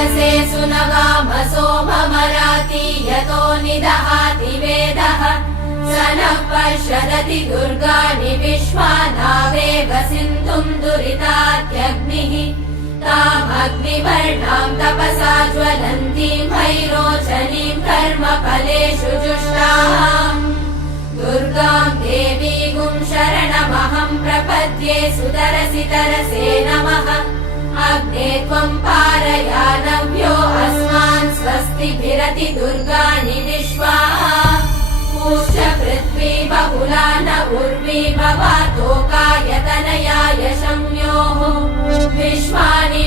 यसे सुनवामसो ममराति यतो निदहाति वेदः स नः पश्यदति दुर्गाणि विश्वानावेव सिन्धुम् दुरितात्यग्निः तामग्निवर्णाम् तपसा ज्वलन्तीम् भैरोचनीम् कर्मफलेषु जुष्टाम् दुर्गाम् देवीगुम् शरणमहम् प्रपद्ये सुतरसि तरसे नमः अग्ने त्वम् पारयानव्यो अस्मान् स्वस्तिभिरति दुर्गाणि विश्वा पूश्च पृथ्वी बहुला न उर्वी भवातोकायतनयाय शम्योः विश्वानि